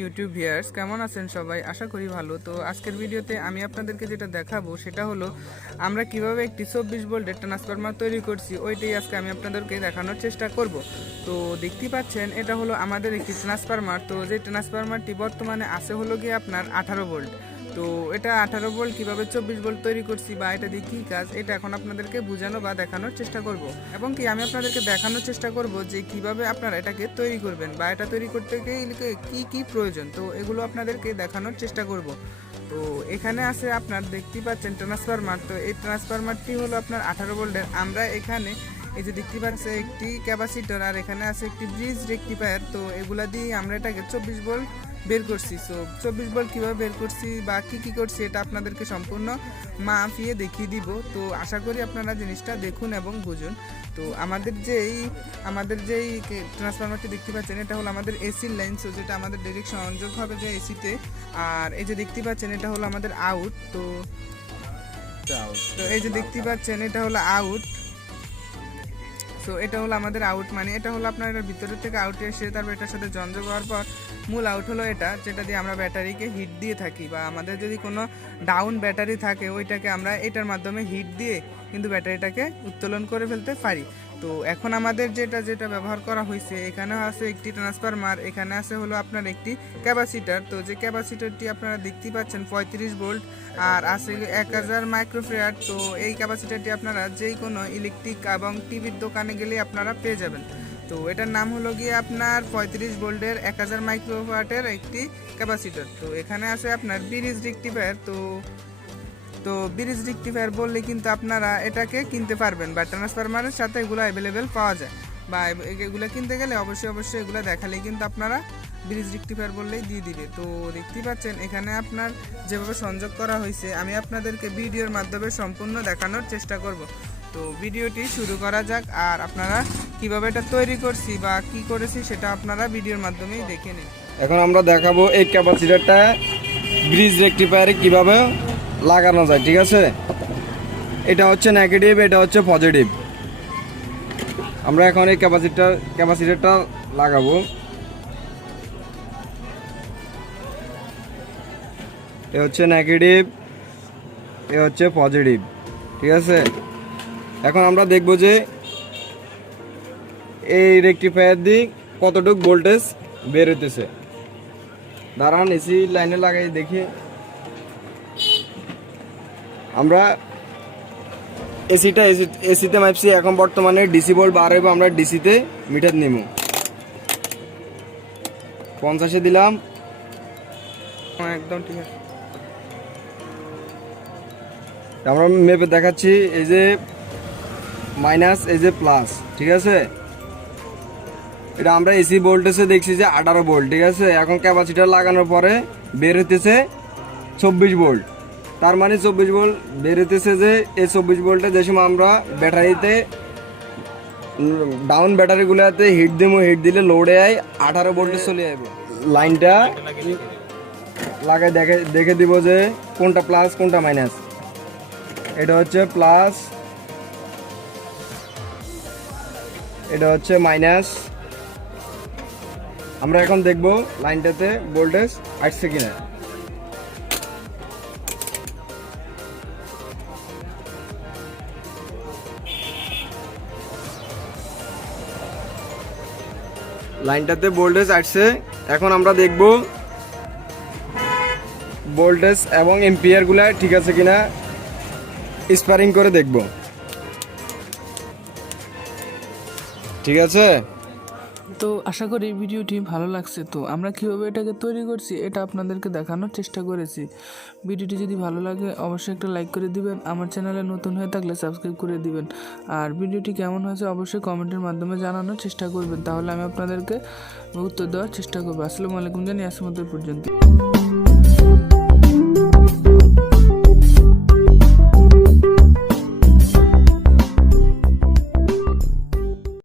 YouTube viewers, কেমন আছেন সবাই? আশা করি ভালো। তো আজকের ভিডিওতে আমি আপনাদেরকে যেটা দেখাবো সেটা হলো আমরা কিভাবে একটি 24 ভোল্টের ট্রান্সফরমার তৈরি করছি, ওইটাই আজকে আমি আপনাদেরকে দেখানোর চেষ্টা করব। তো দেখতেই পাচ্ছেন এটা হলো আমাদের একটি ট্রান্সফরমার। তো যে ট্রান্সফরমারটি বর্তমানে আছে হলো গিয়ে আপনার 18 ভোল্ট। তো এটা 18 ভোল্ট কীভাবে 24 ভোল্ট তৈরি করছি বা এটা দিয়ে কী কাজ, এটা এখন আপনাদেরকে বোঝানো বা দেখানোর চেষ্টা করব। এবং কি আমি আপনাদেরকে দেখানোর চেষ্টা করব যে কিভাবে আপনারা এটাকে তৈরি করবেন বা এটা তৈরি করতে গেলে কী কী প্রয়োজন, তো এগুলো আপনাদেরকে দেখানোর চেষ্টা করব। তো এখানে আছে আপনার দেখতেই পাচ্ছেন ট্রান্সফরমার। তো এই ট্রান্সফরমারটি হলো আপনার 18 ভোল্টের। আমরা এখানে এই যে দেখতে পাচ্ছি একটি ক্যাপাসিটর আর এখানে আছে একটি ব্রিজ রেকটিফায়ার। তো এগুলা দিয়ে আমরা এটাকে 24 ভোল্ট বের করছি। সো 24 ভোল্ট কীভাবে বের করছি বা কী করছি এটা আপনাদেরকে সম্পূর্ণ মাপিয়ে দেখিয়ে দিব। তো আশা করি আপনারা জিনিসটা দেখুন এবং বুঝুন। তো আমাদের যেই ট্রান্সফরমারটি দেখতে পাচ্ছেন এটা হলো আমাদের এসির লাইন, সো যেটা আমাদের ডাইরেক্ট সংযোগ হবে যে এসিতে। আর এই যে দেখতে পাচ্ছেন এটা হলো আমাদের আউট। তো এই যে দেখতে পাচ্ছেন এটা হলো আউট। সো এটা হলো আমাদের আউট, মানে এটা হলো আপনার এটার ভিতরের থেকে আউটে এসে তারপর এটার সাথে সংযোগ হওয়ার পর মূল আউট হলো এটা, যেটা দিয়ে আমরা ব্যাটারিকে হিট দিয়ে থাকি বা আমাদের যদি কোনো ডাউন ব্যাটারি থাকে ওইটাকে আমরা এটার মাধ্যমে হিট দিয়ে কিন্তু ব্যাটারিটাকে উত্তোলন করে ফেলতে পারি। তো এখন আমাদের যেটা ব্যবহার করা হয়েছে, এখানে আছে একটি ট্রান্সফরমার, এখানে আছে হলো আপনার একটি ক্যাপাসিটার। তো যে ক্যাপাসিটারটি আপনারা দেখতে পাচ্ছেন 35 ভোল্ট আর আছে 1000 মাইক্রোফ্যারাড। তো এই ক্যাপাসিটারটি আপনারা যেই কোনো ইলেকট্রিক এবং টিভির দোকানে গেলে আপনারা পেয়ে যাবেন। তো এটার নাম হলো গিয়ে আপনার 35 ভোল্টের 1000 মাইক্রোফ্যারাডের একটি ক্যাপাসিটার। তো এখানে আছে আপনার ব্রিজ রেকটিফায়ার। তো ব্রিজ রেকটিফায়ার বললে কিন্তু আপনারা এটাকে কিনতে পারবেন বা ট্রান্সফরমারের সাথে এগুলো অ্যাভেলেবেল পাওয়া যায় বা এগুলো কিনতে গেলে অবশ্যই এগুলো দেখালেই কিন্তু আপনারা ব্রিজ রেকটিফায়ার বললেই দিয়ে দিবে। তো দেখতেই পাচ্ছেন এখানে আপনার যেভাবে সংযোগ করা হয়েছে আমি আপনাদেরকে ভিডিওর মাধ্যমে সম্পূর্ণ দেখানোর চেষ্টা করব। তো ভিডিওটি শুরু করা যাক, আর আপনারা কিভাবে এটা তৈরি করছি বা কি করেছি সেটা আপনারা ভিডিওর মাধ্যমেই দেখে নিন। এখন আমরা দেখাবো এই ক্যাপাসিটরটা ব্রিজ রেকটিফায়ারে কিভাবে লাগানো যায়। ঠিক আছে, এটা হচ্ছে নেগেটিভ, এটা হচ্ছে পজিটিভ। আমরা এখন এই ক্যাপাসিটরটা লাগাবো। এ হচ্ছে নেগেটিভ, এ হচ্ছে পজিটিভ। ঠিক আছে, এখন আমরা দেখব যে এই রেকটিফায়ার দিয়ে কতটুকু ভোল্টেজ বের হইতেছে। দাঁড়ান এসি লাইনে লাগাই দেখি। আমরা এসিতে মাপছি, এখন বর্তমানে ডিসি ভোল্ট বার হইব। আমরা ডিসিতে মিটার নিব, 50-এ দিলাম। একদম ঠিক আছে, আমরা মেপে দেখাচ্ছি। এই যে মাইনাস, এই যে প্লাস। ঠিক আছে, এটা আমরা এসি ভোল্টেজে দেখছি যে 18 ভোল্ট। ঠিক আছে, এখন ক্যাপাসিটার লাগানোর পরে বের হইতেছে 24 ভোল্ট। তার মানে 24 ভোল্ট বের হইতেছে। যে এই 24 ভোল্টে যে সময় আমরা ব্যাটারিতে ডাউন ব্যাটারিগুলোতে হিট হিট দিলে লোডে আয় 18 ভোল্টে চলে যাবে। লাইনটা লাগাই দেখে দিব যে কোনটা প্লাস কোনটা মাইনাস। এটা হচ্ছে প্লাস, এটা হচ্ছে মাইনাস। আমরা এখন দেখব লাইনটাতে ভোল্টেজ আসছে কিনা। লাইনটাতে ভোল্টেজ আসছে। এখন আমরা দেখব ভোল্টেজ এবং এম্পিয়ারগুলা ঠিক আছে কিনা, স্পারিং করে দেখব। ঠিক আছে, তো আশা করি ভিডিওটি ভালো লাগছে। তো আমরা কীভাবে এটাকে তৈরি করছি এটা আপনাদেরকে দেখানোর চেষ্টা করেছি। ভিডিওটি যদি ভালো লাগে অবশ্যই একটা লাইক করে দিবেন, আমার চ্যানেলে নতুন হয়ে থাকলে সাবস্ক্রাইব করে দিবেন। আর ভিডিওটি কেমন হয়েছে অবশ্যই কমেন্টের মাধ্যমে জানানোর চেষ্টা করবেন, তাহলে আমি আপনাদেরকে উত্তর দেওয়ার চেষ্টা করবো। আসসালামু আলাইকুম জানি আজকের মতো পর্যন্ত।